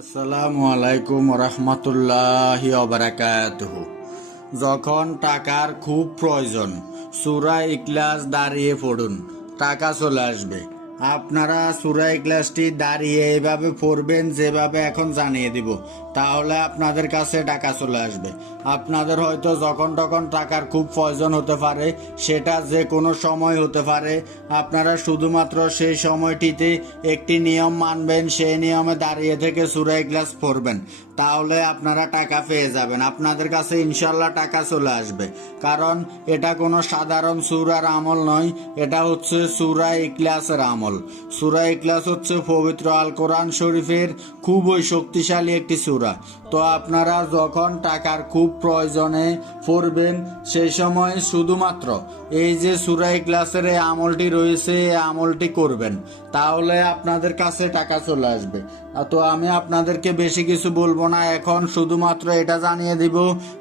আসসালামু আলাইকুম রহমতুল্লাহি ওবারাকাতুহু। যখন টাকার খুব প্রয়োজন সূরা ইখলাস দাঁড়িয়ে পড়ুন, টাকা চলে আসবে। আপনারা সূরা ইখলাসটি দাঁড়িয়ে এইভাবে পড়বেন যেভাবে এখন জানিয়ে দিব, তাহলে আপনাদের কাছে টাকা চলে আসবে। আপনাদের হয়তো যখন তখন টাকার খুব প্রয়োজন হতে পারে, সেটা যে কোনো সময় হতে পারে। আপনারা শুধুমাত্র সেই সময়টিতে একটি নিয়ম মানবেন, সেই নিয়মে দাঁড়িয়ে থেকে সূরা ইখলাস পড়বেন, তাহলে আপনারা টাকা পেয়ে যাবেন। আপনাদের কাছে ইনশাল্লাহ টাকা চলে আসবে, কারণ এটা কোনো সাধারণ সূরার আমল নয়, এটা হচ্ছে সূরা ইখলাসের আমল। সূরা ইখলাস হচ্ছে পবিত্র আল কোরআন শরীফের খুবই শক্তিশালী একটি সূরা। তো আপনারা যখন টাকার খুব প্রয়োজনে পড়বেন, সেই সময় শুধুমাত্র এই যে সূরা ইখলাসের এই আমলটি রয়েছে, এই আমলটি করবেন, তাহলে আপনাদের কাছে টাকা চলে আসবে। তো আমি আপনাদেরকে বেশি কিছু বলবো না, এখন শুধুমাত্র এটা জানিয়ে দিব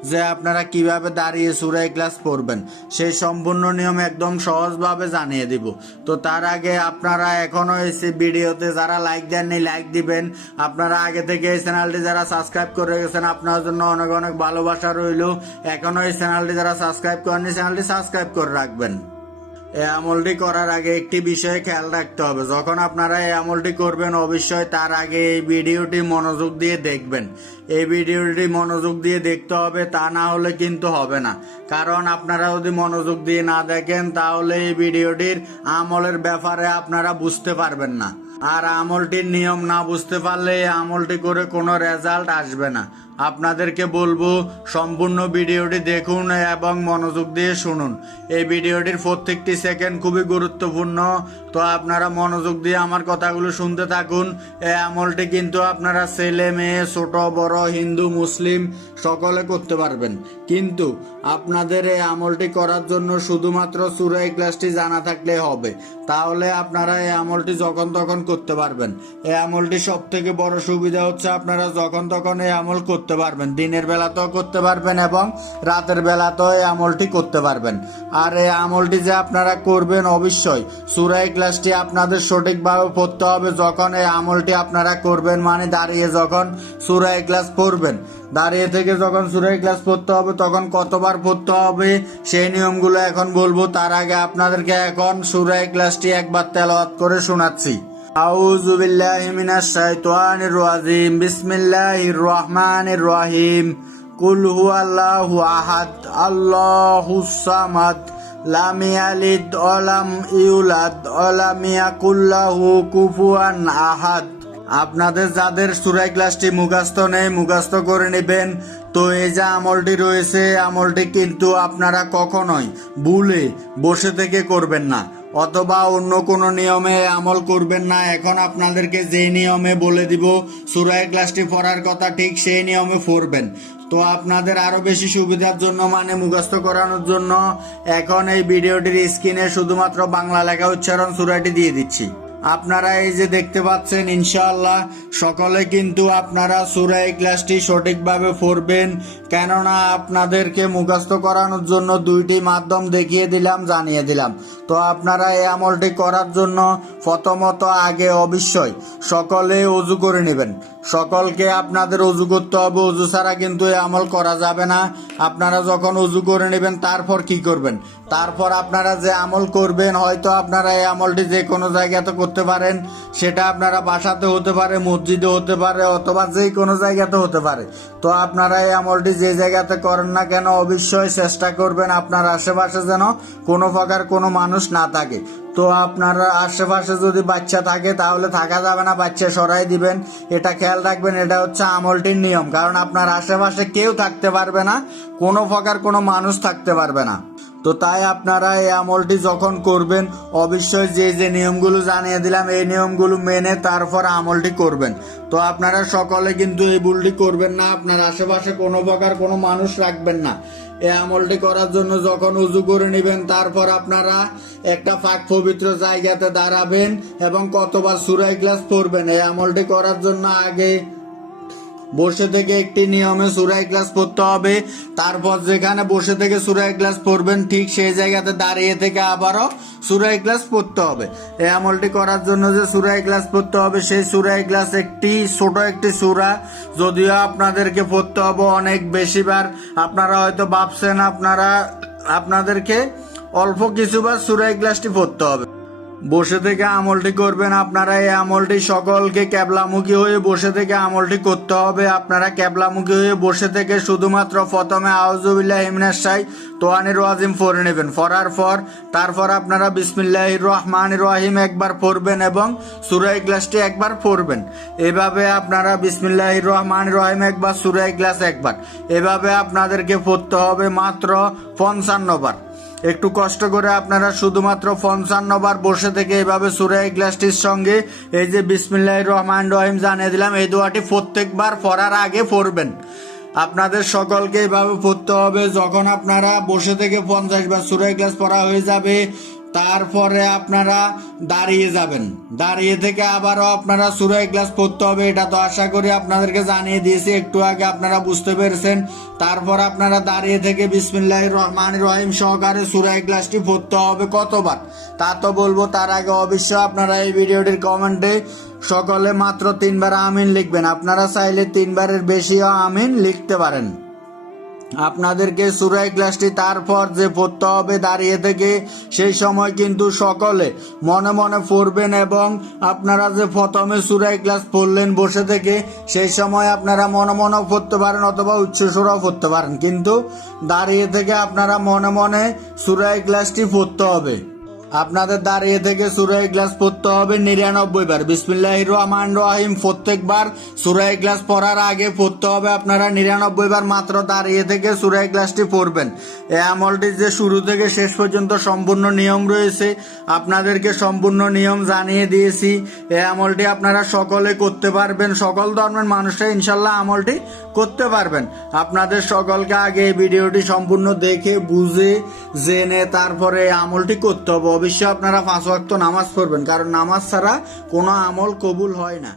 যে আপনারা কিভাবে দাঁড়িয়ে সূরা ইখলাস পড়বেন, সেই সম্পূর্ণ নিয়ম একদম সহজভাবে জানিয়ে দিব। তো তার আগে আপনারা এখনো এই ভিডিওতে যারা লাইক দেননি, লাইক দিবেন। আপনারা আগে থেকে এই চ্যানেলটি যারা সাবস্ক্রাইব করে গেছেন, আপনার জন্য অনেক অনেক ভালোবাসা রইল। এখনো এই চ্যানেলটি যারা সাবস্ক্রাইব করেননি, চ্যানেলটি সাবস্ক্রাইব করে রাখবেন। এই আমলটি করার আগে একটি বিষয়ে খেয়াল রাখতে হবে, যখন আপনারা এই আমলটি করবেন অবশ্যই তার আগে এই ভিডিওটি মনোযোগ দিয়ে দেখবেন। এই ভিডিওটি মনোযোগ দিয়ে দেখতে হবে, তা না হলে কিন্তু হবে না। কারণ আপনারা যদি মনোযোগ দিয়ে না দেখেন, তাহলে এই ভিডিওটির আমলের ব্যাপারে আপনারা বুঝতে পারবেন না। আর আমলটির নিয়ম না বুঝতে পারলে এই আমলটি করে কোনো রেজাল্ট আসবে না। আপনাদেরকে বলবো সম্পূর্ণ ভিডিওটি দেখুন এবং মনোযোগ দিয়ে শুনুন। এই ভিডিওটির প্রত্যেকটি সেকেন্ড খুবই গুরুত্বপূর্ণ, তো আপনারা মনোযোগ দিয়ে আমার কথাগুলো শুনতে থাকুন। এই আমলটি কিন্তু আপনারা ছেলে মেয়ে, ছোট বড়, হিন্দু মুসলিম সকলে করতে পারবেন। কিন্তু আপনাদের এই আমলটি করার জন্য শুধুমাত্র সূরা ইখলাসটি জানা থাকলে হবে, তাহলে আপনারা এই আমলটি যখন তখন করতে পারবেন। এই আমলটি সব থেকে বড় সুবিধা হচ্ছে আপনারা যখন তখন এই আমল করতে পারবেন, দিনের বেলাতেও করতে পারবেন এবং রাতের বেলাতেও এই আমলটি করতে পারবেন। আর এই আমলটি যে আপনারা করবেন, অবশ্যই সূরা ইখলাসটি আপনাদের সঠিকভাবে পড়তে হবে। যখন এই আমলটি আপনারা করবেন, মানে দাঁড়িয়ে যখন সূরা ইখলাস পড়বেন, দাঁড়িয়ে থেকে যখন সূরা ইখলাস পড়তে হবে, তখন কতবার পড়তে হবে সেই নিয়মগুলো এখন বলবো। তার আগে আপনাদেরকে এখন সূরা ইখলাসটি একবার তেলাওয়াত করে শোনাচ্ছি। আউযু বিল্লাহি মিনাশ শাইতানির রাজিম। বিসমিল্লাহির রহমানির রহিম। কুল হুয়াল্লাহু আহাদ, আল্লাহুস সামাদ, লাম ইয়ালিদ ওয়া লাম ইউলাদ ওয়া লাম ইয়াকুল লাহু কুফুয়ান আহাদ। আপনাদের যাদের সূরা ইখলাসটি মুখস্থ নেই, মুখস্থ করে নেবেন। তো এই যে আমলটি রয়েছে, আমলটি কিন্তু আপনারা কখনোই ভুলে বসে থেকে করবেন না, অথবা অন্য কোনো নিয়মে আমল করবেন না। এখন আপনাদেরকে যে নিয়মে বলে দিব সূরা ইখলাসটি পড়ার কথা, ঠিক সেই নিয়মে পড়বেন। তো আপনাদের আরো বেশি সুবিধার জন্য, মানে মুখস্থ করানোর জন্য, এখন এই ভিডিওটির স্ক্রিনে শুধুমাত্র বাংলা লেখা উচ্চারণ সূরাটি দিয়ে দিচ্ছি। আপনারা এই যে দেখতে পাচ্ছেন, ইনশাআল্লাহ সকলে কিন্তু আপনারা সূরা ইখলাসটি সঠিকভাবে পড়বেন, কেননা আপনাদেরকে মুখস্থ করানোর জন্য দুইটি মাধ্যম দেখিয়ে দিলাম, জানিয়ে দিলাম। তো আপনারা এই আমলটি করার জন্য প্রথমত আগে অবশ্যই সকলে ওযু করে নেবেন। সকলকে আপনাদের ওযু করতে হবে, ওযু ছাড়া কিন্তু এই আমল করা যাবে না। আপনারা যখন ওযু করে নেবেন, তারপর কি করবেন, তারপর আপনারা যে আমল করবেন, হয়তো আপনারা এই আমলটি যে কোনো জায়গাতে করতে পারেন, সেটা আপনারা বাসাতে হতে পারে, মসজিদে হতে পারে, অথবা যে কোনো জায়গাতে হতে পারে। তো আপনারা এই আমলটি যে জায়গাতে করেন না কেন, অবশ্যই চেষ্টা করবেন আপনার আশেপাশে যেন কোনো প্রকার কোনো মানুষ না থাকে। তো আপনার আশেপাশে যদি বাচ্চা থাকে, তাহলে থাকা যাবে না, বাচ্চা সরাই দিবেন। এটা খেয়াল রাখবেন, এটা হচ্ছে আমলটির নিয়ম। কারণ আপনার আশেপাশে কেউ থাকতে পারবে না, কোনো প্রকার কোনো মানুষ থাকতে পারবে না। তো তাই আপনারা এই আমলটি যখন করবেন, অবশ্যই যে যে নিয়মগুলো জানিয়ে দিলাম, এই নিয়মগুলো মেনে তারপর আমলটি করবেন। তো আপনারা সকলে কিন্তু এই ভুলটি করবেন না, আপনার আশেপাশে কোনো প্রকার কোনো মানুষ রাখবেন না। এই আমলটি করার জন্য যখন উযু করে নেবেন, তারপর আপনারা একটা পাক পবিত্র জায়গাতে দাঁড়াবেন এবং কতবার সূরা ইখলাস পড়বেন। এই আমলটি করার জন্য আগে বসে থেকে একটি নিয়মে সূরা ইখলাস পড়তে হবে। তারপর যেখানে বসে থেকে সূরা ইখলাস পড়বেন ঠিক সেই জায়গাতে দাঁড়িয়ে থেকে আবারও সূরা ইখলাস পড়তে হবে। এই আমলটি করার জন্য যে সূরা ইখলাস পড়তে হবে সেই সূরা ইখলাস একটি ছোট একটি সূরা, যদিও আপনাদেরকে পড়তে হবে অনেক বেশিবার। আপনারা হয়তো ভাবছেন আপনাদেরকে অল্প কিছুবার সূরা ইখলাসটি পড়তে হবে। বসে থেকে আমলটি করবেন আপনারা। এই আমলটি সকলকে ক্যাবলামুখী হয়ে বসে থেকে আমলটি করতে হবে। আপনারা ক্যাবলামুখী হয়ে বসে থেকে শুধুমাত্র প্রথমে আউযুবিল্লাহি মিনাশ শাইতানির রাজিম পড়ে নেবেন। পড়ার পর তারপর আপনারা বিসমিল্লাহির রহমানির রহিম একবার পড়বেন এবং সূরা ইখলাসটি একবার পড়বেন। এভাবে আপনারা বিসমিল্লাহির রহমানির রহিম একবার, সূরা ইখলাস একবার, এভাবে আপনাদেরকে পড়তে হবে মাত্র 55 বার। একটু কষ্ট করে আপনারা শুধুমাত্র 55 বার বসে থেকে এভাবে সূরা ইখলাসটির সঙ্গে এই যে বিসমিল্লাহির রহমানির রহিম জানিয়ে দিলাম এই দোয়াটি প্রত্যেকবার পড়ার আগে পড়বেন। আপনাদের সকলকে এভাবে পড়তে হবে। যখন আপনারা বসে থেকে 50 বার সূরা ইখলাস পড়া হয়ে যাবে তারপরে আপনারা দাঁড়িয়ে যাবেন। দাঁড়িয়ে থেকে আবারও আপনারা সূরা ইখলাস পড়তে হবে। এটা তো আশা করি আপনাদেরকে জানিয়ে দিয়েছি একটু আগে, আপনারা বুঝতে পেরেছেন। তারপর আপনারা দাঁড়িয়ে থেকে বিসমিল্লাহির রহমানির রহিম সহকারে সূরা ইখলাসটি পড়তে হবে। কতবার তা তো বলবো, তার আগে অবশ্যই আপনারা এই ভিডিওটির কমেন্টে সকলে মাত্র 3 বার আমিন লিখবেন। আপনারা চাইলে 3 বারের বেশিও আমিন লিখতে পারেন। আপনাদেরকে সূরা ইখলাসটি তারপর যে পড়তে হবে দাঁড়িয়ে থেকে, সেই সময় কিন্তু সকলে মনে মনে পড়বেন এবং আপনারা যে প্রথমে সূরা ইখলাস পড়লেন বসে থেকে সেই সময় আপনারা মনে মনেও পড়তে পারেন অথবা উচ্চস্বরেও পড়তে পারেন, কিন্তু দাঁড়িয়ে থেকে আপনারা মনে মনে সূরা ইখলাসটি পড়তে হবে। আপনাদের দাঁড়িয়ে থেকে সূরা ইখলাস পড়তে হবে 99 বার। বিসমিল্লাহির রহমানির রহিম প্রত্যেকবার সূরা ইখলাস পড়ার আগে পড়তে হবে আপনারা 99 বার মাত্র দাঁড়িয়ে থেকে সূরা ইখলাসটি পড়বেন। এই আমলটি যে শুরু থেকে শেষ পর্যন্ত সম্পূর্ণ নিয়ম রয়েছে, আপনাদেরকে সম্পূর্ণ নিয়ম জানিয়ে দিয়েছি। এই আমলটি আপনারা সকলে করতে পারবেন, সকল ধর্মের মানুষরা ইনশাল্লাহ আমলটি করতে পারবেন। আপনাদের সকলকে আগে এই ভিডিওটি সম্পূর্ণ দেখে বুঝে জেনে তারপরে এই আমলটি করতে হবে। অবশ্যই আপনারা 5 ওয়াক্ত নামাজ পড়বেন, কারণ নামাজ ছাড়া কোনো আমল কবুল হয় না।